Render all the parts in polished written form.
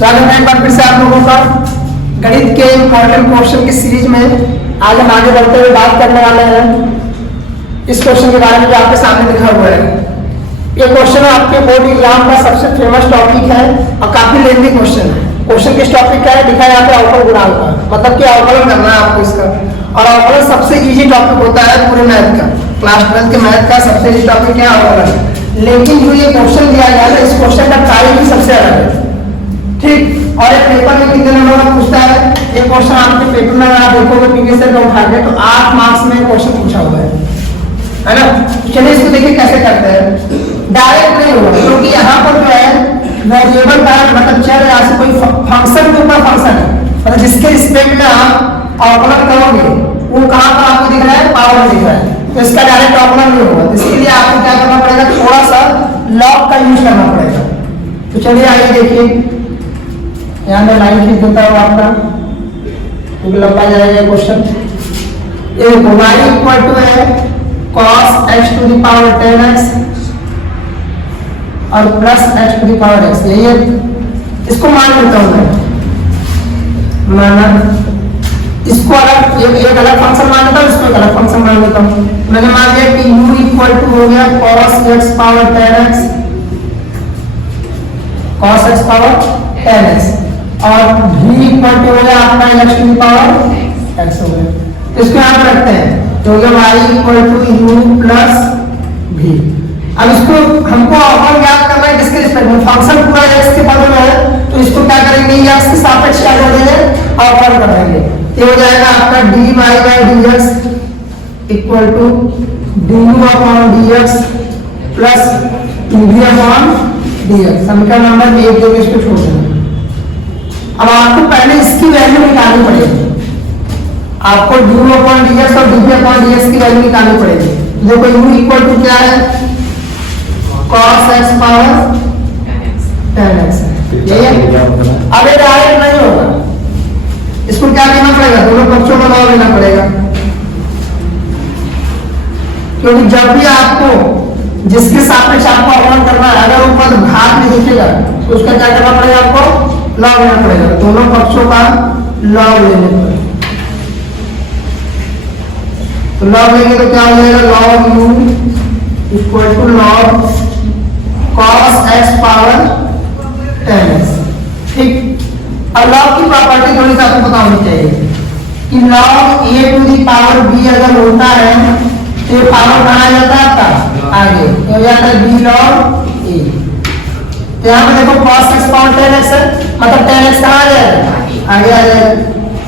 स्वागत है एक बार फिर से आप लोगों का गणित के इम्पोर्टेंट क्वेश्चन की सीरीज में। आज हम आगे बढ़ते हुए बात करने वाले हैं इस क्वेश्चन के बारे में जो आपके सामने लिखा हुआ है। ये क्वेश्चन आपके बोर्ड एग्जाम का सबसे फेमस टॉपिक है और काफी लेंथी क्वेश्चन है। क्वेश्चन किस टॉपिक का है लिखा है यहाँ पे अवकल गुणांक का, मतलब कि अवकलन करना है आपको इसका। और अवकलन सबसे इजी टॉपिक होता है पूरे मैथ का, क्लास 12 के मैथ का सबसे इजी टॉपिक है अवकलन। लेकिन जो ये क्वेश्चन दिया गया है इस क्वेश्चन का टाइप भी सबसे अलग है, ठीक। और एक पेपर में कितने नंबर का पूछता है ये क्वेश्चन, आपके पेपर में आप देखोगे प्रीवियस ईयर का उठा के तो 8 मार्क्स में क्वेश्चन पूछा हुआ है ना। चलिए इसको देखिए कैसे करते हैं। डायरेक्ट नहीं होगा क्योंकि यहाँ पर जो है वेरिएबल का मतलब चर या से कोई फंक्शन के ऊपर फंक्शन है, मतलब जिसके रिस्पेक्ट में आप अवकलन करोगे वो कहाँ पर आपको दिख रहा है, पावर में दिख रहा है, तो इसका डायरेक्ट अवकलन नहीं होगा। इसके लिए आपको क्या करना पड़ेगा, थोड़ा सा लॉग का यूज करना पड़ेगा। तो चलिए आइए देखिए, यहाँ मैं लाइन खींच देता हूँ आपका क्योंकि लंबा जाएगा क्वेश्चन। ये y इक्वल टू है cos x to the power 10x और plus x to the power x, यही है। इसको मान लेता हूँ मैं, माना इसको अलग एक अलग फंक्शन मान लेता हूँ, इसको एक अलग फंक्शन मान लेता हूँ। मैंने मान लिया कि u इक्वल टू हो गया cos x power 10x, cos x power 10x और v इक्वल टू हो गया आपका x to the power x हो गया। तो इसको यहाँ रखते हैं तो हो गया y equal to u plus v। अब इसको हमको अवकलन ज्ञात करना है किसके रिस्पेक्ट में, फंक्शन पूरा x के पद में है तो इसको क्या करेंगे, x के सापेक्ष क्या कर देंगे, अवकलन कर देंगे। तो हो जाएगा आपका dy by dx equal to du upon dx plus dv upon dx। समीकरण नंबर 1 देके इसको छोड़ देंगे। अब आपको पहले इसकी वैल्यू निकालनी पड़ेगी, आपको du अपॉन dx और dv अपॉन dx की वैल्यू निकालनी पड़ेगी। देखो u इक्वल टू क्या है, cos x पावर 10x, यही है। अब ये डायरेक्ट नहीं होगा, इसको क्या लेना पड़ेगा, दोनों पक्षों का लॉग लेना पड़ेगा। क्योंकि जब भी आपको जिसके सापेक्ष आपको अवकलन करना है अगर वो पद घात में दिखेगा तो उसका क्या करना पड़ेगा, आपको लॉग लेना पड़ेगा, दोनों पक्षों का लॉग लेने पड़ेगा। तो लॉग लेंगे तो क्या हो जाएगा, log u equal to log cos x power 10x, ठीक। अब लॉग की प्रॉपर्टी थोड़ी सी आपको पता होनी चाहिए कि log a to the power b अगर होता है तो ये पावर कहाँ जाता है आपका आगे, ये हो जाता है b log a। तो यहाँ पे देखो cos x पावर 10x है, मतलब 10x कहाँ आ जाएगा, आगे आ जाएगा।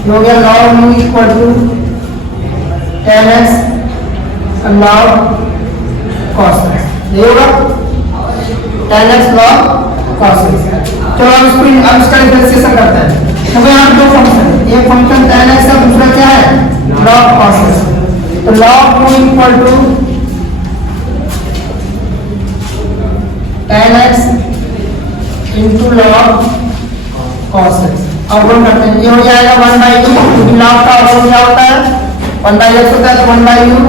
हो गया log u equal to 10x log cos x, ये होगा 10x log cos x। चलो अब इसका डिफरेंशिएशन करते हैं। तो यहाँ दो फंक्शन है, एक फंक्शन 10x है, दूसरा क्या है log cos x। तो log 2 equal to 10x into log cos x। अवकलन करते हैं, ये हो जाएगा 1/2 क्योंकि log का अवकलन क्या होता है 1/x होता है, तो 1/u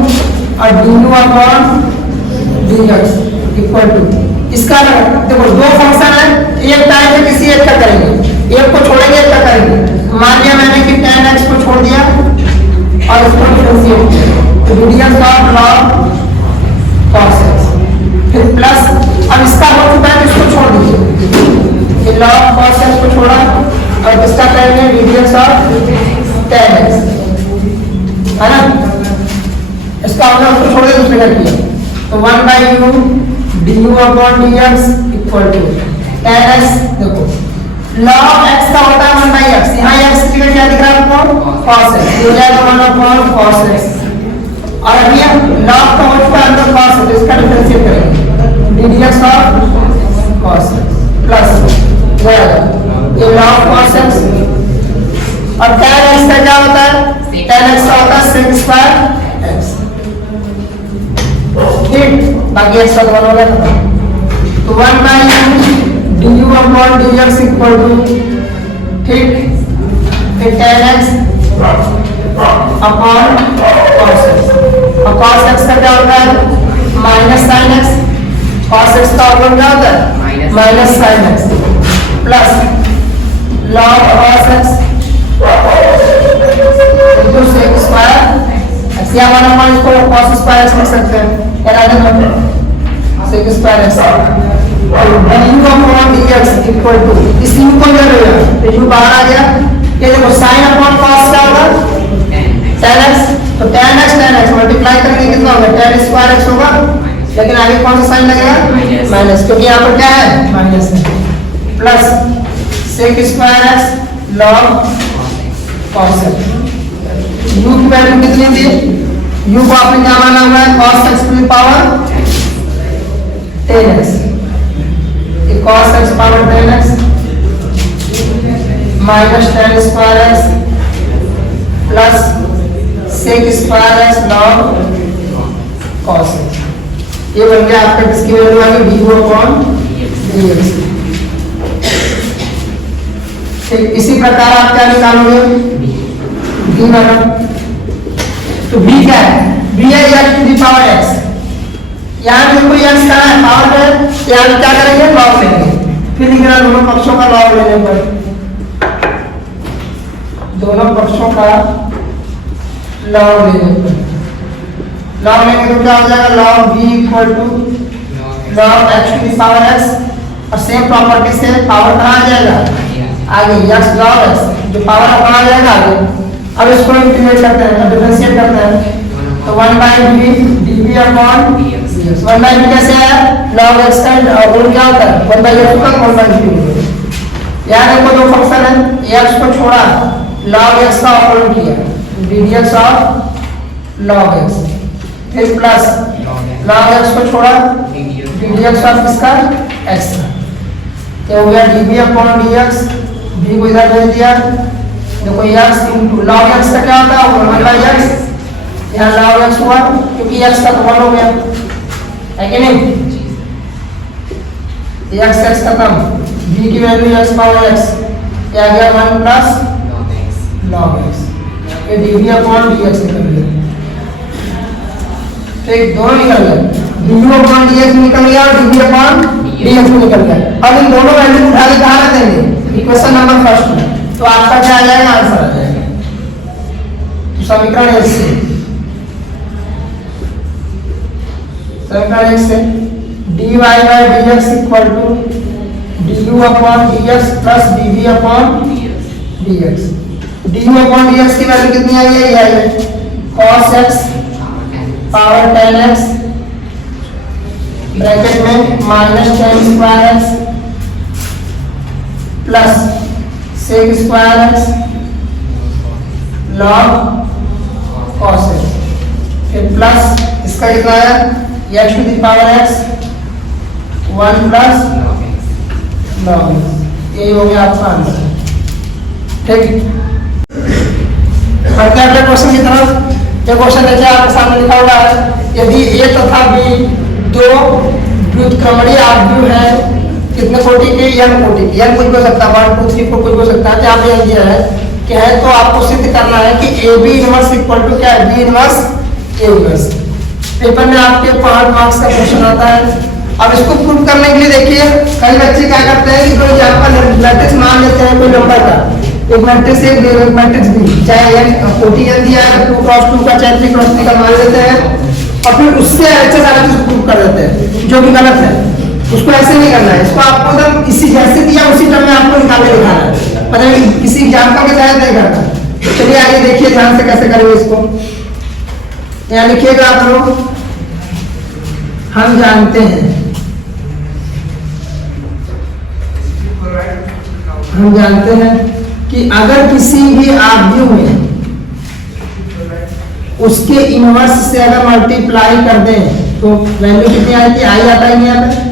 और du upon dx equal to इसका देखो दो फंक्शन है, एक टाइम में किसी एक का करेंगे, एक को छोड़ेंगे एक का करेंगे। मान लिया मैंने कि 10x को छोड़ दिया और इसको डिफरेंशिएट किया तो dx dot log cos x, फिर प्लस अब इसका हो चुका है तो इसको छोड़ दीजिए, ये log cos x को छोड़ा और इसका करेंगे dx डॉट 10x, है ना। इसका हमने उसको छोड़ दिया दूसरे का किया तो 1/u du upon dx equal to 10x। देखो log x का होता है 1/x, यहाँ x की जगह क्या दिख रहा है आपको cos x, हो जाएगा 1 अपॉन cos x। और अभी log का हो चुका है अंदर cos x, इसका डिफरेंशिएट करेंगे dx और cos x प्लस ये log cos x और tan x का क्या होता है, tan x का होता है sec स्क्वायर x, ठीक। बाकी x का वन हो गया तो 1/u du upon dx equal to, ठीक, फिर tan x upon cos x। और cos x का क्या होता है minus sin x, cos x का अवकलन क्या होता है minus sin x plus log cos x into sec square x, या 1 इसको cos स्क्वायर x लिख सकते हैं, क्या रहता है sec square x, du upon dx equal to इस u को ले लो, तो u बाहर आ गया, ये देखो sin अपॉन cos क्या होगा tan x, तो tan x मल्टीप्लाई करेंगे कितना होगा tan स्क्वायर x होगा, लेकिन आगे कौन सा साइन लगेगा माइनस, क्योंकि यहाँ पर क्या है माइनस है, plus sec square x log cos x, u की वैल्यू कितनी थी, u को आपने क्या माना हुआ है cos x की पावर 10x, ये cos x power 10x minus tan square x plus sec square x log cos x, ये बन गया आपका किसकी वैल्यू आ गई du अपॉन dx। ठीक, इसी प्रकार आप क्या निकालोगे b वाला, तो b क्या है, b है x to the power x, यहाँ देखो x का है पावर है, यहाँ क्या करेंगे लॉग लेंगे, फिर लिख रहा दोनों पक्षों का लॉग लेने पर, दोनों पक्षों का लॉग लेने पर, लॉग लेंगे तो क्या हो जाएगा log b equal to log x to the power x, और सेम प्रॉपर्टी से पावर कहाँ आ जाएगा आगे x log x, जो पावर कहाँ आ जाएगा आगे, अब इसको इंटीग्रेट करते हैं, डिफरेंशिएट करते हैं, तो 1 by dv upon dx, 1 by v कैसे है log x का होल क्या होता है 1 by x का 1 by v, यहाँ देखो दो फंक्शन है, x को छोड़ा log x का होल किया ddx ऑफ log x, फिर प्लस log x को छोड़ा ddx ऑफ इसका x का, क्या हो गया dv अपॉन dx, v को इधर भेज दिया, देखो x इनटू log x का क्या होता है 1 by x, यहाँ log x हुआ क्योंकि x का तो 1 हो गया है कि नहीं, x खत्म, v की वैल्यू x पावर x, क्या आ गया 1 प्लस log x, ये dv अपॉन dx निकल गया, ठीक दोनों निकल गए, du अपॉन dx निकल गया और dv अपॉन dx निकल गया। अब इन दोनों वैल्यू को उठा के कहाँ रख देंगे इक्वेशन नंबर फर्स्ट में, तो आपका क्या आ जाएगा आंसर आ जाएगा, तो समीकरण 1 से, समीकरण 1 से dy by dx equal to du upon dx plus dv upon dx, du upon dx की वैल्यू कितनी आई है, ये आई है cos x power 10x bracket में minus tan square x plus sec square x log cos x, फिर plus इसका कितना है x to the power x 1 plus log x, यही हो गया आपका आंसर। ठीक, बढ़ते हैं क्वेश्चन की तरफ। ये क्वेश्चन देखिए आपके सामने लिखा हुआ है, यदि a तथा b दो व्युत्क्रमणीय आव्यूह है, कितने कोटि के n कोटि के, n कुछ भी हो सकता है 1 2 3 4 कुछ भी हो सकता है, यहाँ पे यह दिया है कि है तो आपको सिद्ध करना है कि AB इनवर्स इक्वल टू क्या है B inverse A inverse. Paper में आपके 5 मार्क्स का क्वेश्चन आता है। अब इसको प्रूव करने के लिए देखिए कई बच्चे क्या करते हैं कि कोई एग्जांपल मैट्रिक्स मान लेते हैं कोई नंबर का, एक मैट्रिक्स एक मैट्रिक्स भी, चाहे n कोटि n दिया है 2 क्रॉस 2 का चाहे 3 क्रॉस 3 का मान लेते हैं और फिर उससे ऐसे सारा चीज प्रूव कर देते हैं, जो भी गलत है। उसको ऐसे नहीं करना है, इसको आपको एकदम इसी जैसे दिया उसी टर्म में आपको निकाल के दिखाना है, पता नहीं किसी एग्जाम्पल के तहत नहीं करना। चलिए आगे देखिए ध्यान से कैसे करेंगे इसको। यहाँ लिखिएगा आप लोग, हम जानते हैं, हम जानते हैं कि अगर किसी भी आव्यूह में उसके इनवर्स से अगर मल्टीप्लाई कर दें तो वैल्यू कितनी आती है, आई आता है नहीं आता है,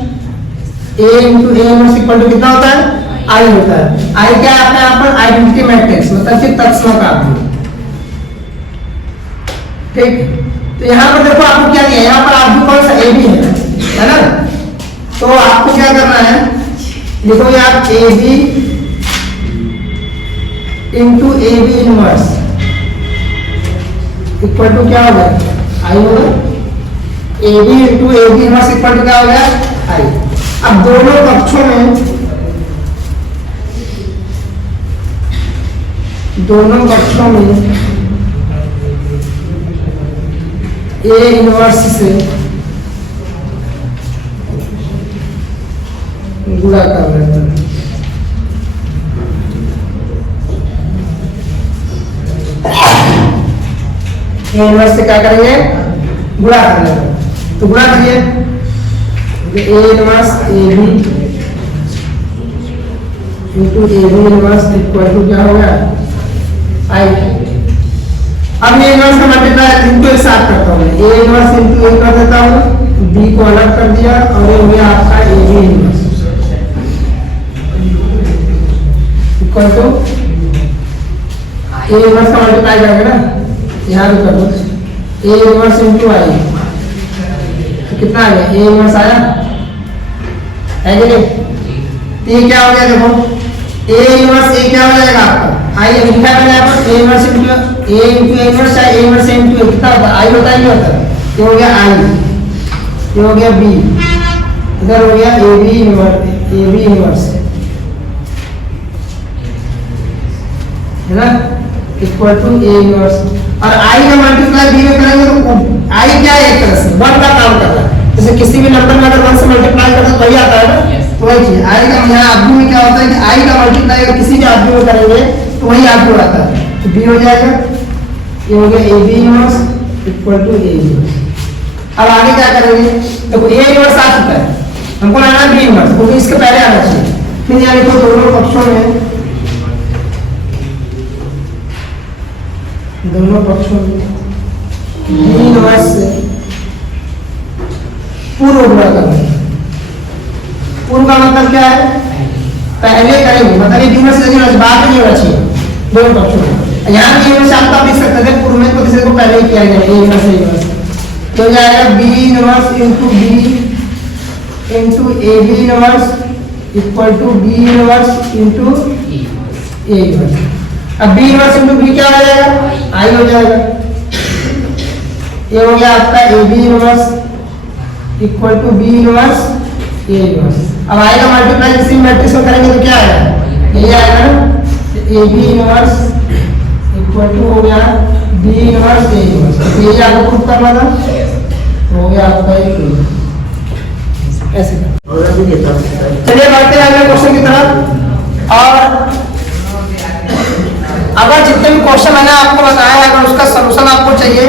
a into A inverse equal to कितना होता है, आई होता है। आई क्या आता है यहाँ पर, आइडेंटिटी मैट्रिक्स मतलब कि तत्सम का आव्यूह। ठीक, तो यहाँ पर देखो आपको क्या दिया, यहाँ पर आव्यूह कौन सा ए बी है ना, तो आपको क्या करना है, लिखो यार A B into A B inverse equal to क्या हो गया, आई होगा, A B into A B inverse equal to क्या हो गया, आई। अब दोनों पक्षों में दोनों पक्षों में ए इनवर्स से गुणा कर लेते हैं। ए इनवर्स से क्या करेंगे? गुणा कर लेते हैं। तो गुणा करिए, A inverse A B into A B inverse equal to क्या हो गया? आई। अब मैं इनवर्स का मल्टीप्लाई इनको एक साथ करता हूँ, ए इनवर्स इंटू ए कर देता हूँ, बी को अलग कर दिया और ये हो गया आपका A B inverse equal to A inverse का मल्टीप्लाई करेंगे ना, यहाँ भी कर दो, ए इनवर्स इंटू आई, तो कितना आ गया? ए इनवर्स आया है कि नहीं? तो ये क्या हो गया? देखो ए इनवर्स ए क्या हो जाएगा आपका? आई लिखा है यहाँ पर, A inverse into A inverse चाहे ए इनवर्स इंटू कितना होता है? आई होता है, ये होता है। ये हो गया आई, ये हो गया बी, इधर हो गया ए बी इनवर्स है ना, इक्वल टू ए इनवर्स। और आई का मल्टीप्लाई बी में करेंगे तो आई क्या है? एक तरह से वन का काम कर रहा है। जैसे किसी भी नंबर में अगर वन से मल्टीप्लाई करते तो वही आता है ना, तो वही चीज आई का यहाँ आदमी में क्या होता है कि आई का मल्टीप्लाई अगर किसी भी आदमी में करेंगे तो वही आदमी आता है, तो बी हो जाएगा, ये हो गया A B inverse equal to A inverse. अब आगे क्या करेंगे? देखो ए इनवर्स आ चुका है, हमको लाना है बी इनवर्स, क्योंकि इसके पहले आना चाहिए। फिर यहाँ लिखो दोनों पक्षों में बी इनवर्स से पूर्व गुणा करना। पूर्व का मतलब क्या है? पहले करेंगे, मतलब ये बी इनवर्स से बाद में होना चाहिए दोनों पक्षों में। यहाँ भी इनवर्स आप लिख सकते थे पूर्व में, तो किसी को पहले ही किया गया ए इनवर्स से इनवर्स, तो जाएगा B inverse into B into A B inverse equal to B inverse into A inverse. अब बी इनवर्स इंटू बी क्या हो जाएगा? आई हो जाएगा, ये हो गया आपका A B inverse equal to B inverse A inverse. अब आई का मल्टीप्लाई इसी मैट्रिक्स में करेंगे तो क्या आएगा? ये आएगा A B inverse equal to हो गया बी इनवर्स ए इनवर्स। तो ये आपको प्रूफ करना था, हो गया आपका ऐसे। चलिए बढ़ते हैं अगले क्वेश्चन की तरफ। और अगर जितने भी क्वेश्चन मैंने आपको बताया है, अगर उसका सलूशन आपको चाहिए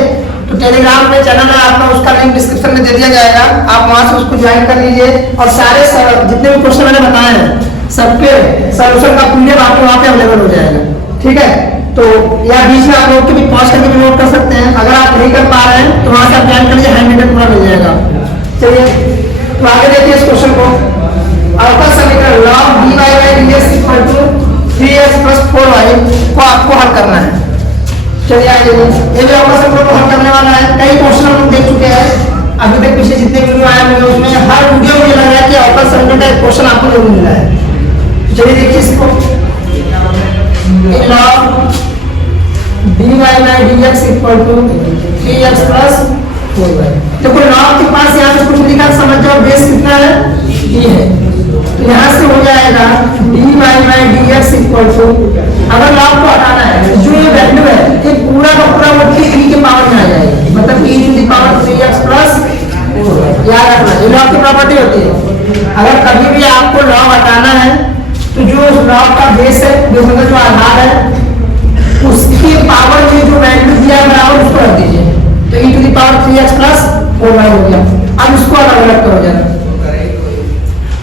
तो टेलीग्राम पे चैनल है आपका, उसका लिंक डिस्क्रिप्शन में दे दिया जाएगा, आप वहां से उसको ज्वाइन कर लीजिए। और सारे जितने भी क्वेश्चन मैंने बताए हैं सबके सलूशन का PDF आपको वहां पे अवेलेबल हो जाएगा, ठीक है? तो या बीच में आप लोग के भी पॉज करके भी नोट कर सकते हैं। अगर आप नहीं कर पा रहे हैं तो वहां से आप ज्वाइन कर लीजिए, हैंड रिटन पूरा मिल जाएगा। चलिए तो आगे देखिए इस क्वेश्चन को। अवकल समीकरण log dy by dx equal to 3x plus 4y को आपको हल करना है। चलिए आगे ये जो अवकल समीकरण को हल करने वाला है, कई क्वेश्चन हम लोग देख चुके हैं अभी तक, पिछले जितने वीडियो आए हैं उसमें हर वीडियो में लग रहा है कि अवकल समीकरण का एक क्वेश्चन आपको जरूर मिला है। चलिए देखिए इसको, log dy by dx equal to 3x plus 4y। देखो log के पास यहाँ पे कुछ लिखा, समझ जाओ बेस कितना है? ये है, तो यहाँ से हो जाएगा dy by dx equal to, अगर log को हटाना है जो ये वैल्यू है ये पूरा का पूरा वो e के पावर में आ जाएगा, मतलब e to the power 3x plus 4y। याद रखना ये log की प्रॉपर्टी होती है। अगर कभी भी आपको log हटाना है तो जो log का बेस है, जो मतलब जो आधार है, उसके पावर में जो वैल्यू दिया है बराबर उसको रख दीजिए, तो e to the power 3x plus 4y हो गया। अब इसको अलग अलग करो जरा,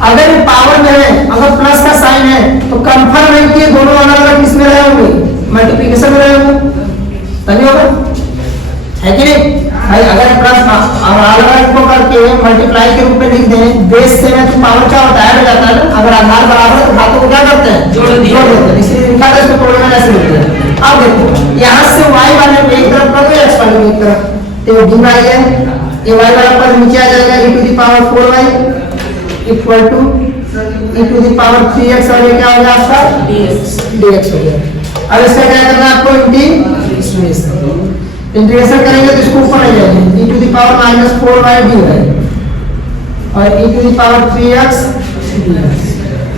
अगर पावर में है, अगर प्लस का साइन है तो कंफर्म है कि दोनों अलग अलग किसमें रहे होंगे? मल्टीप्लिकेशन में रहे होंगे, तभी होगा, है कि नहीं भाई? अगर प्लस और अलग अलग को करके मल्टीप्लाई के रूप में लिख दें, बेस से में तो पावर क्या होता है जाता है ना, अगर आधार बराबर है तो घातों को क्या करते हैं? जोड़ देते हैं, इसलिए लिखा था इसको तोड़ना ऐसे लिखते हैं। अब देखो यहाँ से y वाले को एक तरफ कर दो, x वाले को एक तरफ, तो dy है, ये y वाला पद नीचे आ जाएगा, e to the power 4y equal to e to the power 3x और ये क्या हो गया आपका? dx हो गया। अब इसका क्या करना है आपको? इंटीग्रेशन करेंगे तो इसको ऊपर ले जाएंगे, e to the power minus 4y dy और e to the power 3x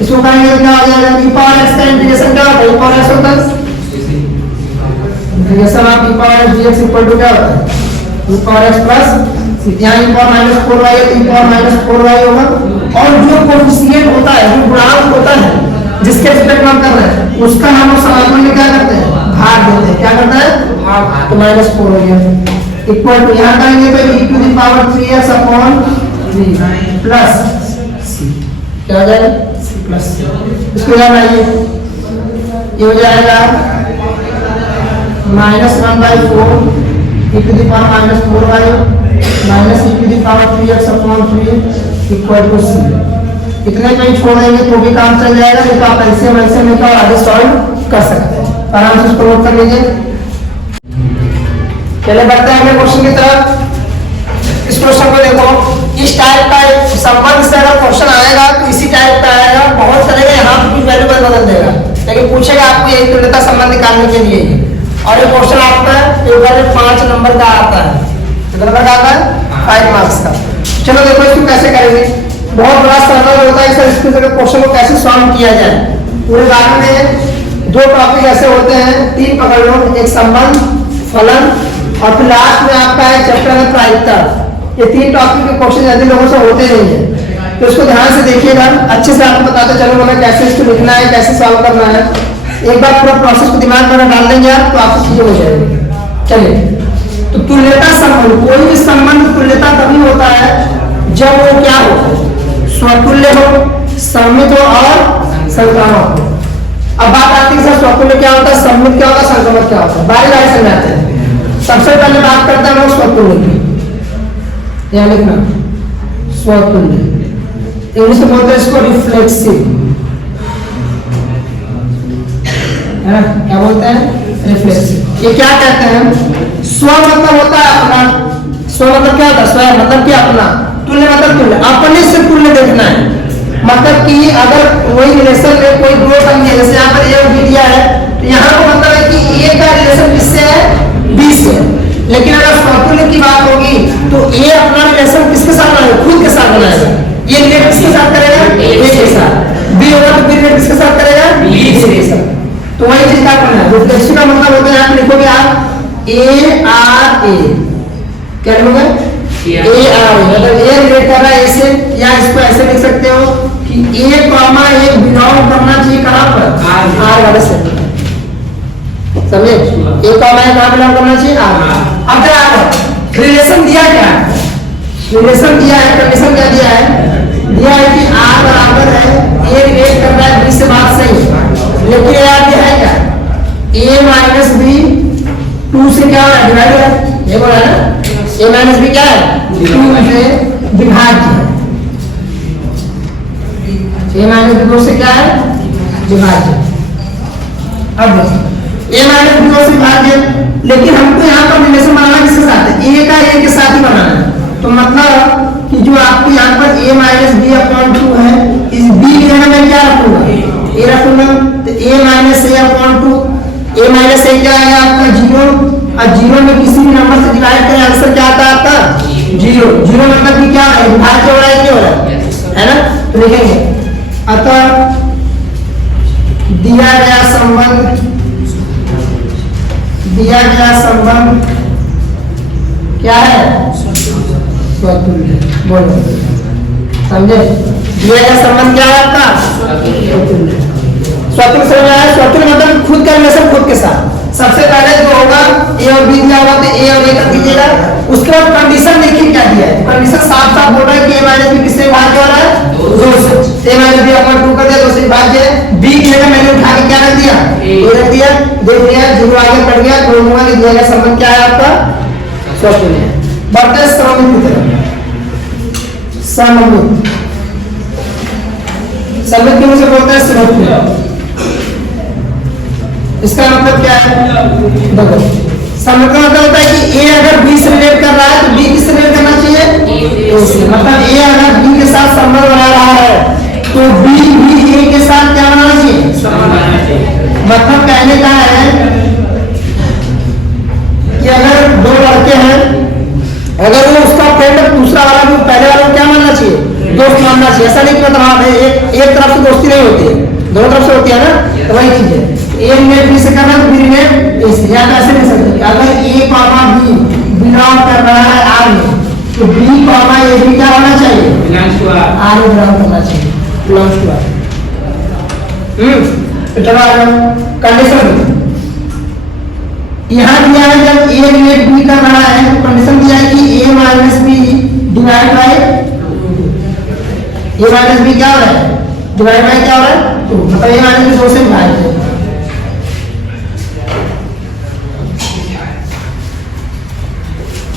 इसको करेंगे तो क्या हो जाएगा? e पावर x का इंटीग्रेशन क्या होता है? e पावर x होता है integration of e power x dx equal to क्या होता है e पावर x प्लस यहाँ e पावर माइनस 4y है तो e पावर माइनस 4y होगा। और जो कोएफिशिएंट होता है, जो गुणांक होता है जिसके रिस्पेक्ट में हम कर रहे हैं उसका हम उस समाकलन में क्या करते हैं, भाग देते हैं। क्या करता है, भाग। तो माइनस 4 हो गया इक्वल टू यहाँ करेंगे तो e to the power 3x upon 3 plus c क्या हो जाएगा c प्लस c। इसको याद आइए ये हो जाएगा -1/4 e to the power -4y minus e to the power 3x upon 3 equal to c। इतने पे ही छोड़ देंगे तो भी काम चल जाएगा, नहीं तो आप ऐसे वैसे में और आगे सॉल्व कर सकते हैं। आराम से इसको नोट कर लीजिए। चलिए बढ़ते हैं अगले क्वेश्चन की तरफ। इस क्वेश्चन को देखो, इस टाइप का संबंध से अगर क्वेश्चन आएगा तो इसी टाइप का आएगा, बहुत चलेगा यहाँ पे वैल्यू बदल देगा, लेकिन पूछेगा आपको यही तुल्यता संबंध निकालने के लिए। और ये क्वेश्चन आपका पेपर में 5 नंबर का आता है। कितना नंबर का आता है, 5 मार्क्स का। चलो देखो इसको कैसे करेंगे, बहुत बड़ा सरल होता है। इसके क्वेश्चन को कैसे सॉल्व किया जाए, पूरे बारे में 2 टॉपिक ऐसे होते हैं, 3 पकड़ लो, एक संबंध, फलन और फिर लास्ट में आपका है चैप्टर में प्रायिकता। ये 3 टॉपिक के क्वेश्चन जल्दी लोगों से होते नहीं है, तो इसको ध्यान से देखिएगा, अच्छे से आपको बताते चलो मैं कैसे इसको लिखना है, कैसे सॉल्व करना है। एक बार पूरा प्रोसेस को दिमाग में डाल देंगे आप तो आपकी चीजें हो जाएगी। चलिए तो तुल्यता संबंध, कोई भी संबंध तुल्यता तभी होता है जब वो क्या हो, स्वतुल्य हो, सममित हो और संक्रामक हो। अब बात आती है सर स्वतुल्य क्या होता है, सममित क्या होता है, संक्रामक क्या होता है, बारी बारी समझाते हैं। सबसे पहले बात करते हैं लोग स्वतुल्य की, यहाँ लिखना स्वतुल्य, इंग्लिश में बोलते हैं इसको रिफ्लेक्सिव, है ना, क्या बोलते हैं, रिफ्लेक्सिव। ये क्या कहते हैं, स्व मतलब होता है अपना, स्व मतलब क्या होता है, स्व मतलब क्या अपना, तुल्य मतलब तुल्य, अपने से तुल्य देखना है। मतलब कि अगर कोई रिलेशन में कोई 2 टर्म है, जैसे यहाँ पर ए और बी दिया है, तो यहाँ को मतलब है कि ए का रिलेशन किससे है, बी से। लेकिन अगर स्वतुल्य की बात होगी तो ए अपना रिलेशन किसके साथ बनाएगा, खुद के साथ बनाएगा। ये रिलेट किसके साथ करेगा, ए के साथ। बी होगा तो बी रिलेट किसके साथ करेगा, बी के साथ। तो वही चीज क्या करना है, रिफ्लेक्सिव का मतलब होता है, यहाँ लिखोगे आप ए आर ए, क्या लिखोगे, ए आर ए, मतलब ए रिलेट कर रहा है ए से, या इसको ऐसे लिख सकते हो कि ए कॉमा ए बिलोंग करना चाहिए कहां पर, आर वाले से, समझे, ए कॉमा ए कहां बिलोंग करना चाहिए, आर। अब देखो रिलेशन दिया क्या है, रिलेशन दिया है, कंडीशन क्या दिया है कि आर बराबर है ए रिलेट कर रहा है बी से, बात सही है। लेकिन यार ये है क्या, a माइनस बी 2 से क्या हो रहा है, डिवाइड है, ये बोला है ना, a माइनस बी क्या है, 2 से विभाज्य है, a माइनस बी 2 से क्या है, विभाज्य। अब देखो a माइनस बी 2 से विभाज्य, लेकिन हमको यहाँ पर रिलेशन बनाना किसके साथ है, a का a के साथ ही बनाना है। तो मतलब कि जो आपके यहाँ पर a माइनस बी अपॉन 2 है, इस b की जगह मैं क्या रखूंगा, a रखूंगा, तो a minus A upon 2, a minus A क्या आएगा आपका 0, और 0 में किसी भी नंबर से डिवाइड करें आंसर क्या आता है आपका 0। 0 मतलब कि क्या है, विभाज्य हो रहा है, क्या हो रहा है ना, तो लिखेंगे अतः दिया गया संबंध क्या है, स्वतुल्य। बोलो समझे, दिया गया संबंध क्या है आपका, स्वतुल्य। स्वतुल्य समझ आया, स्वतुल्य मतलब खुद का रिलेशन खुद के साथ। सबसे पहले जो होगा ए और बी दिया होगा तो ए और ए कर दीजिएगा, उसके बाद कंडीशन देखिए क्या दिया है, कंडीशन साफ साफ बोल रहा है कि ए माइनस बी किससे भाज्य हो रहा है, 2 से। ए माइनस बी अपॉन 2 कर दिया, 2 से भाज्य है, बी की जगह मैंने उठा के क्या रख दिया, ए रख दिया, देख लिया 0 आगे बढ़ गया, दोनों का दिया गया संबंध क्या है आपका, स्वतुल्य। बढ़ते सममित की तरफ, सममित, सममित क्यों से बोलते हैं, सममित। इसका मतलब क्या है, देखो सममित का मतलब होता है कि a अगर b से रिलेट कर रहा है तो b किससे रिलेट करना चाहिए, a से। मतलब a अगर b के साथ संबंध बना रहा है तो b भी a के साथ क्या बनाना चाहिए, मतलब कहने का है कि अगर 2 लड़के हैं, अगर वो उसका फ्रेंड है, दूसरा वाला भी पहले वाला को क्या मानना चाहिए, दोस्त मानना चाहिए। ऐसा नहीं कि मतलब हाँ एक तरफ से दोस्ती नहीं होती है, दोनों तरफ से होती है ना, तो वही चीज है। ए रिलेट बी से करना है तो बी रिलेट ए से, या तो ऐसे लिख सकते हैं अगर ए कॉमा बी बिलोंग कर रहा है आर में तो बी कॉमा ए भी क्या होना चाहिए, बिलोंग्स टू आर में बिलोंग करना चाहिए, बिलोंग्स टू आर। तो चलो आ जाओ कंडीशन यहाँ दिया है जब ए रिलेट बी कर रहा है तो कंडीशन दिया है कि A minus B divide by A minus B क्या हो रहा है, डिवाइड बाय क्या हो रहा है, तो मतलब ए माइनस बी 2 से डिवाइड है।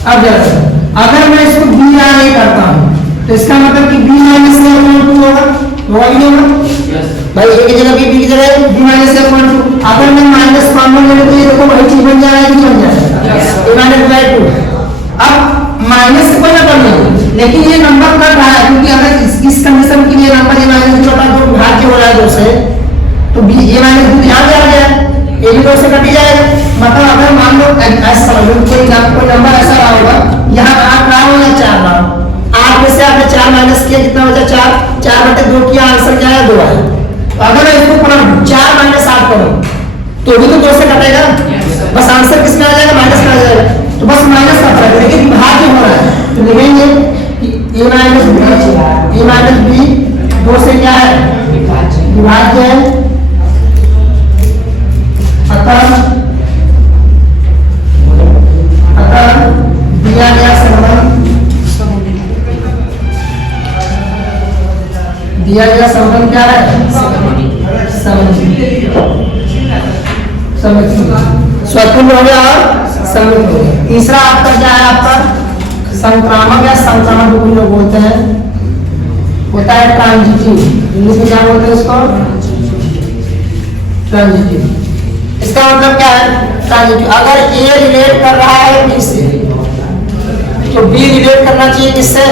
अब जरा अगर मैं इसको बी या नहीं करता हूं तो इसका मतलब कि बी माइनस ए अपॉन 2 होगा, होगा कि नहीं होगा? भाई ए की जगह बी की जगह बी माइनस ए अपॉन 2। अगर मैं माइनस कॉमन ले लूं तो ये देखो वही चीज बन जाएगा कि बन जाएगा ए माइनस बाय 2। अब माइनस से कोई मतलब नहीं, लेकिन ये नंबर कट रहा है क्योंकि अगर इस कंडीशन के लिए नंबर ए माइनस 2 बटा 2 भाज्य हो रहा है 2 से तो बी ए माइनस 2 यहां पे आ गया, ए भी 2 से कट जाएगा। मतलब अगर मान लो ऐसा समझ लो कोई नंबर ऐसा रहा होगा यहाँ 8 रहा हो या 4 रहा हो, 8 में से आपने 4 माइनस किया कितना बचा 4, 4 बटे 2 किया आंसर क्या है 2 है। तो अगर मैं इसको पुनः 4 माइनस 8 करूं तो भी तो 2 से कटेगा, बस आंसर किसमें आ जाएगा माइनस में आ जाएगा, तो बस माइनस का फर्क है लेकिन भाज्य हो रहा है तो लिखेंगे कि ए माइनस बी 2 से क्या है विभाज्य है। अतः दिया गया संबंध क्या है, स्वतंत्र हो गया और सममित हो गया। तीसरा आपका क्या है, आपका संक्रामक या संक्रामक भी लोग बोलते हैं, होता है ट्रांजिटिव, इंग्लिश में क्या बोलते हैं इसको, ट्रांजिटिव। इसका मतलब क्या है ट्रांजिटिव, अगर ए रिलेट कर रहा है बी से तो बी रिलेट करना चाहिए किससे,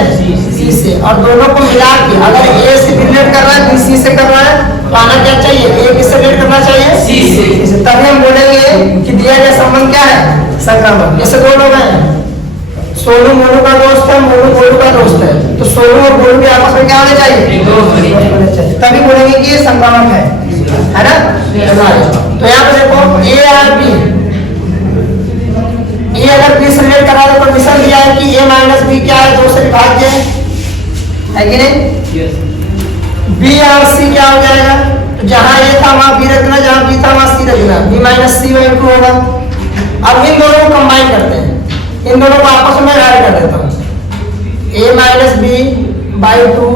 सी से, और दोनों को मिला के अगर ए से रिलेट कर रहा है बी सी से कर रहा है तो आना क्या चाहिए, ए किससे रिलेट करना चाहिए, सी से। तभी हम बोलेंगे कि दिया गया संबंध क्या है संक्रामक। जैसे दो लोग हैं, सोनू मोनू का दोस्त है, मोनू गोलू का दोस्त है, तो सोनू और गोलू के आपस में क्या होने चाहिए, तभी बोलेंगे कि ये संक्रामक है ना। तो यहाँ पे देखो ए और बी, ए अगर बी से रिलेट करा तो कंडीशन दिया है कि ए माइनस बी क्या है 2 से विभाज्य है कि नहीं। बी और सी क्या हो जाएगा, तो जहां ए था वहां बी रखना, जहां बी था वहां सी रखना, बी माइनस सी बाई 2 होगा। अब इन दोनों को कंबाइन करते हैं, इन दोनों को आपस में ऐड कर देता हूं, A minus B by 2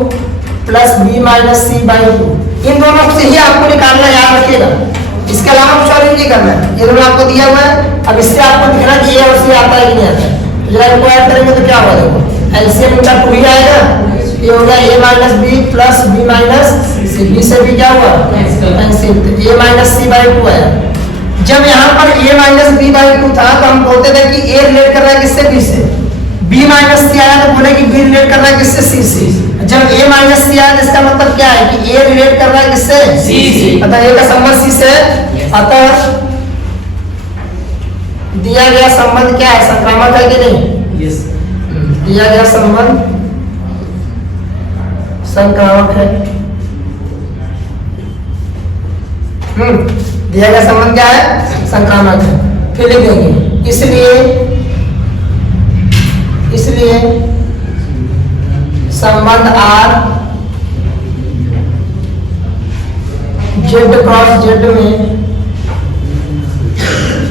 plus B minus C by 2। इन दोनों से ही आपको निकालना, याद रखिएगा, इसके अलावा कुछ और नहीं करना है। ये दोनों आपको दिया हुआ है, अब इससे आपको दिखना कि ए और सी आता है कि नहीं आता है। जरा इनको ऐड करेंगे तो क्या होगा, देखो एलसीएम इनका 2 ही आएगा, ये होगा A minus B plus B minus C, B से भी क्या हुआ कैंसिल, तो ए माइनस सी बाई 2 आया। जब यहाँ पर ए माइनस बी बाई 2 था तो हम बोलते थे कि ए रिलेट कर रहा है किससे, बी से, बी माइनस सी आया तो बोले कि बी रिलेट कर रहा है किससे, सी से। जब ए माइनस सी आया तो इसका मतलब क्या है कि ए रिलेट कर रहा है किससे, सी से, अतः ए का संबंध सी से। अतः दिया गया संबंध क्या है, संक्रामक है कि नहीं, यस, दिया गया संबंध संक्रामक है। दिया गया संबंध क्या है, संक्रामक है। फिर लिख देंगे इसलिए संबंध आर जेड क्रॉस जेड में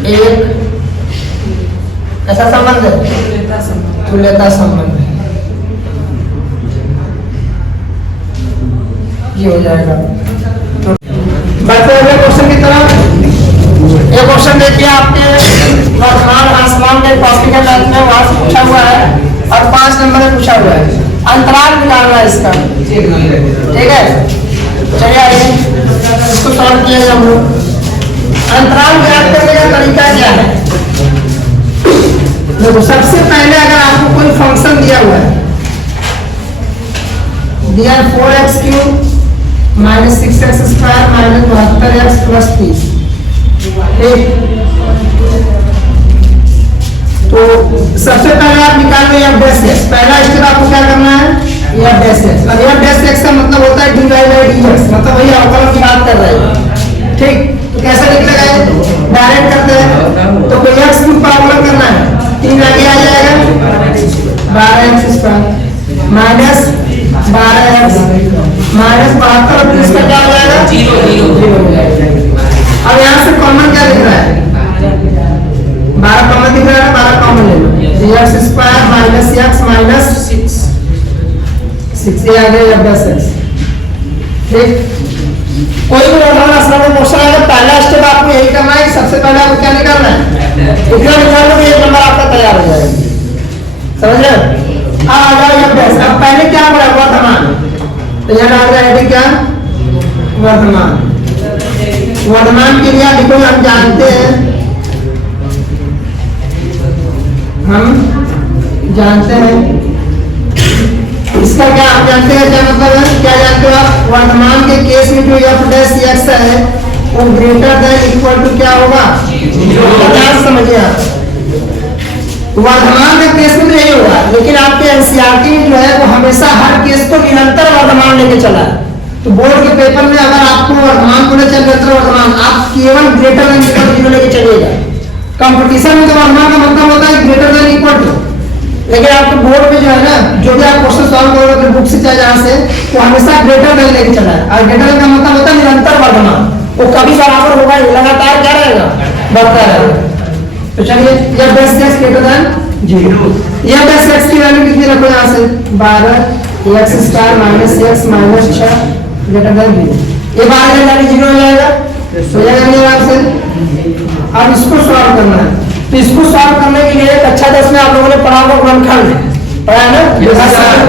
एक ऐसा संबंध है, तुल्यता संबंध है, ये हो जाएगा। बढ़ते हुए क्वेश्चन की तरफ, ये क्वेश्चन देखिए आपके वर्तमान आसमान के टॉपिक के मैथ में वहां से पूछा हुआ है और 5 नंबर में पूछा हुआ है, अंतराल निकालना है इसका, ठीक है। चलिए आइए इसको सॉल्व किया हम लोग। अंतराल ज्ञात करने का तरीका क्या है, देखो सबसे पहले अगर आपको कोई फंक्शन दिया हुआ है, दिया 4x³ minus 6x² minus 72x plus 30, ठीक। तो सबसे पहले आप निकाल लो एफ डैश एक्स, पहला स्टेप आपको क्या करना है, एफ डैश एक्स। अब एफ डैश एक्स का मतलब होता है dy/dx, मतलब वही अवकलन की बात कर रहे हैं, ठीक। तो कैसे निकलेगा? डायरेक्ट करते हैं तो कोई एक्स क्यूब पावर करना है, 3 आगे आ जाएगा 12x² माइनस 12x माइनस 72 और इसका क्या हो जाएगा? 0। अब यहाँ से कॉमन क्या दिख रहा है? 12 कॉमन दिख रहा है, 12 कॉमन ले लो, x² माइनस x माइनस 6 ये आ गया 10x। ठीक, कोई भी नॉर्मल आंसर में क्वेश्चन आएगा, पहला स्टेप आपको यही करना है कि सबसे पहले आपको क्या निकालना है? इतना निकाल लो, एक नंबर आपका तैयार हो जाएगा। समझ रहे? आ जाओ ये बेस। अब पहले क्या बोला? वर्धमान। तो यहाँ आ जाएगा क्या? वर्धमान। वर्धमान के लिए देखो हम जानते हैं, इसका क्या आप जानते हैं? क्या मतलब है? क्या जानते हो आप? वर्धमान के केस में जो f डैश x है वो ग्रेटर देन इक्वल टू क्या होगा? समझिए आप, वर्धमान के केस में तो यही होगा, लेकिन आपके एनसीईआरटी में जो है वो हमेशा हर केस को निरंतर वर्धमान लेके चला है। तो बोर्ड के पेपर में अगर आपको वर्धमान को लेकर निरंतर वर्धमान, आप केवल ग्रेटर देन इक्वल टू लेके चलिएगा। कंपटीशन में तो वर्धमान का मतलब होता है ग्रेटर देन इक्वल टू, लेकिन आपके बोर्ड में जो है ना, जो भी आप क्वेश्चन सॉल्व करोगे बुक से चाहे जहां से, वो हमेशा ग्रेटर देन लेके चला है। और ग्रेटर देन का मतलब होता है निरंतर वर्धमान, वो कभी बराबर होगा, लगातार क्या रहेगा? बढ़ता रहेगा। तो चलिए यह बेस x ग्रेटर देन 0, यह बेस x की वैल्यू कितनी रखो यहाँ से? 12x² minus x minus 6 greater than 0। ये 12 जाने 0 हो जाएगा, हो जाएगा नहीं आराम से। अब इसको सॉल्व करना है, तो इसको सॉल्व करने के लिए कक्षा 10 में आप लोगों ने पढ़ा होगा गुणनखंड, पढ़ा है ना?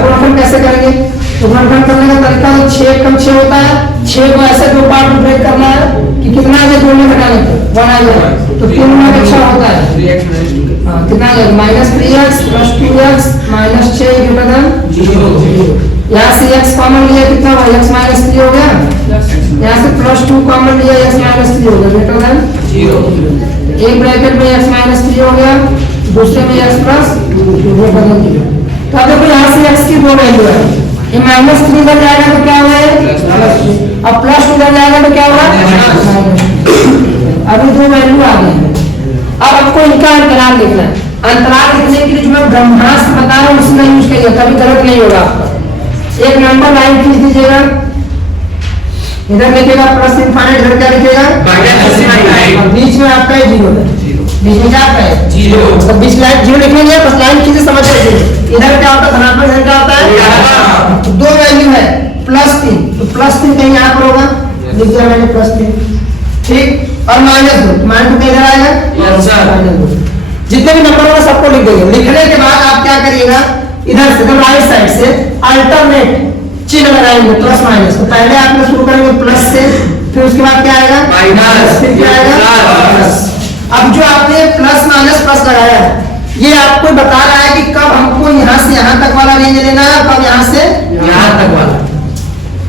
गुणनखंड कैसे करेंगे? तो गुणनखंड करने का तरीका तो 6 कम 6 होता है, 6 को ऐसे दो पार्ट में ब्रेक करना है कि कितना है जोड़ने घटाने को 1 आ जाए, तो 3 गुना अच्छा होता है। हां कितना है? -3x + 2x - 6 greater than 0। यहाँ से x कॉमन लिया, कितना हुआ? x - 3 हो गया। यहाँ से +2 कॉमन लिया, x - 3 हो गया ग्रेटर देन 0। एक ब्रैकेट में x - 3 हो गया, दूसरे में x + 2 ग्रेटर देन 0। तो अब देखो यहाँ से x की दो वैल्यू है, ये -3 इधर जाएगा तो क्या होगा? अब +2 इधर जाएगा तो क्या होगा? अभी दो वैल्यू आ गई है। अब आपको इनका अंतराल लिखना है। अंतराल लिखने के लिए जो मैं ब्रह्मास्त्र बता रहा हूँ उसमें यूज करिए, कभी गलत नहीं होगा आपका। एक नंबर लाइन खींच दीजिएगा, इधर लिखेगा प्लस इनफाइनाइट, इधर क्या लिखेगा? और बीच में आपका 0 है, बीच में क्या है? 0। तो बीच लाइन 0 लिखेंगे, बस लाइन खींचे समझ लीजिए। इधर क्या होता है? धनात्मक, इधर क्या होता है? तो दो वैल्यू है +3, तो +3 कहीं यहाँ पर होगा, लिख दिया मैंने +3। ठीक, और -2, -2 किधर आएगा? जितने भी नंबर होगा सबको लिख देंगे। लिखने के बाद आप क्या करिएगा? इधर से राइट साइड से अल्टरनेट चिन्ह लगाएंगे, प्लस माइनस। तो पहले आप लोग शुरू करेंगे प्लस से, फिर उसके बाद क्या आएगा? माइनस, फिर क्या आएगा? प्लस। अब जो आपने प्लस माइनस प्लस लगाया है, ये आपको बता रहा है कि कब हमको यहाँ से यहाँ तक वाला रेंज लेना है, कब यहाँ से यहाँ तक वाला।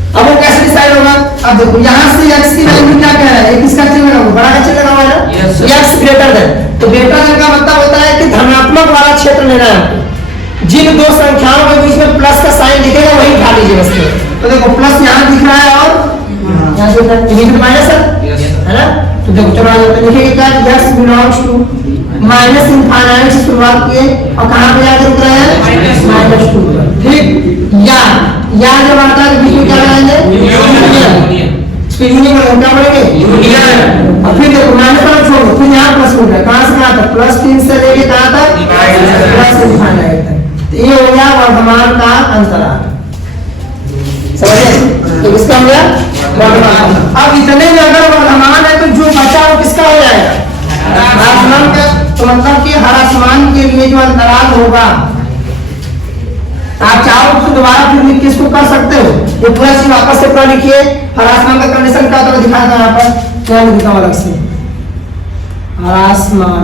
अब वो कैसे डिसाइड होगा? अब देखो यहाँ से x की वैल्यू क्या कह रहा है? एक इसका चिन्ह लगाओ, बड़ा का चिन्ह लगा हुआ है ना, x ग्रेटर देन। तो ग्रेटर देन का मतलब होता है कि धनात्मक वाला क्षेत्र लेना है आपको। जिन दो संख्याओं के बीच में प्लस का साइन दिखेगा वही उठा लीजिए बस। तो देखो प्लस यहाँ दिख रहा है और यहाँ दिख रहा है, ये माइनस है ना? तो देखो चलो आगे लिखेंगे क्या? x belongs to minus infinite से शुरुआत किए और कहाँ पे जाकर रुक रहे हैं? -2। ठीक, या जब आता है बीच में क्या लगाएंगे? यूनियन। यूनियन का क्या बोलेंगे? यूनियन। और फिर देखो माइनस वाला छोड़ो, फिर यहाँ प्लस होगा, कहाँ से कहाँ तक? +3 से लेके कहाँ तक? प्लस इनफाइनाइट तक। ये हो गया वर्धमान का अंतराल, समझे? तो इसका हो गया वर्धमान। अब इतने में अगर वर्धमान है तो जो बचा वो किसका हो जाएगा? आसमान का। तो मतलब कि हर आसमान के लिए जो अंतराल होगा, आप चाहो तो दोबारा फिर लिख के इसको कर सकते हो। ये पूरा चीज वापस से पूरा लिखिए। हर आसमान का कंडीशन क्या होता है दिखाता हूं यहाँ पर, क्या लिखा हुआ अलग से? हर आसमान,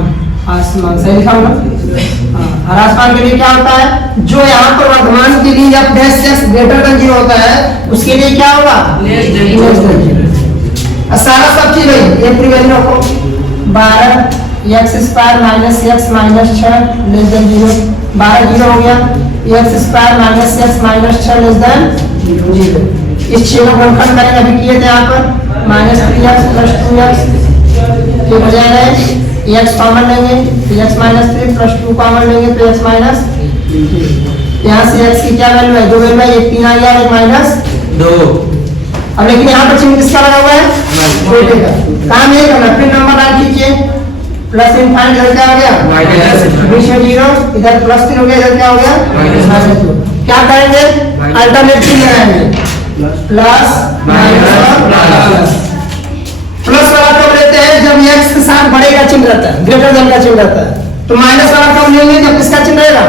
आसमान सही लिखा होगा। हर आसमान के लिए क्या होता है? जो यहाँ पर वर्धमान के लिए f dash x greater than 0 होता है, उसके लिए क्या होगा? Less than 0। सारा सब चीज है, ये पूरी वैल्यू रखो। 12x² minus x minus 6 less than 0। 12 0 हो गया, x² minus x minus 6 less than 0। इस 6 को गुणनखंड करेंगे, अभी किए थे यहाँ पर -3x + 2x तो हो जाएगा x कॉमन लेंगे तो x माइनस 3 प्लस 2 कॉमन लेंगे तो x माइनस, यहाँ से x की क्या वैल्यू है, 2 वैल्यू है, एक 3 आ गया, एक माइनस 2। अब लेकिन यहाँ पर चिन्ह किसका लगा हुआ है, छोटे का। काम ये करना, फिर नंबर डाल कीजिए, प्लस इनफाइनाइट इधर क्या हो गया माइनस 0, इधर प्लस 3 हो गया, इधर क्या हो गया माइनस 2। क्या करेंगे, अल्टरनेटिव लगाएंगे, प्लस माइनस प्लस वाला कब लेते हैं, जब x के साथ बड़े का चिन्ह रहता है, ग्रेटर देन का चिन्ह रहता है। तो माइनस वाला कब लेंगे, जब किसका चिन्ह रहेगा,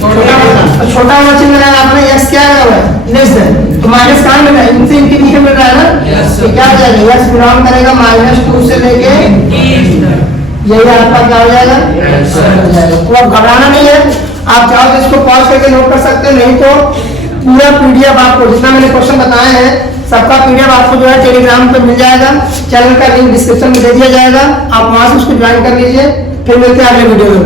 छोटा वाला। तो छोटा वाला चिन्ह लगाया आपने, x क्या आया हुआ है लेस देन, तो माइनस कहां मिल रहा है, इनसे इनके बीच में मिल रहा है ना, तो क्या हो जाएगा, x बिलोंग करेगा -2 से लेके, यही आपका क्या हो जाएगा, तो अब घबराना नहीं है। आप चाहो तो इसको पॉज करके नोट कर सकते हैं, नहीं तो पूरा पीडीएफ आपको जितना मैंने क्वेश्चन बताए हैं सबका पीडीएफ आपको जो है टेलीग्राम पे मिल जाएगा, चैनल का लिंक डिस्क्रिप्शन में दे दिया जाएगा, आप वहां से उसको ज्वाइन कर लीजिए। फिर मिलते हैं अगले वीडियो में।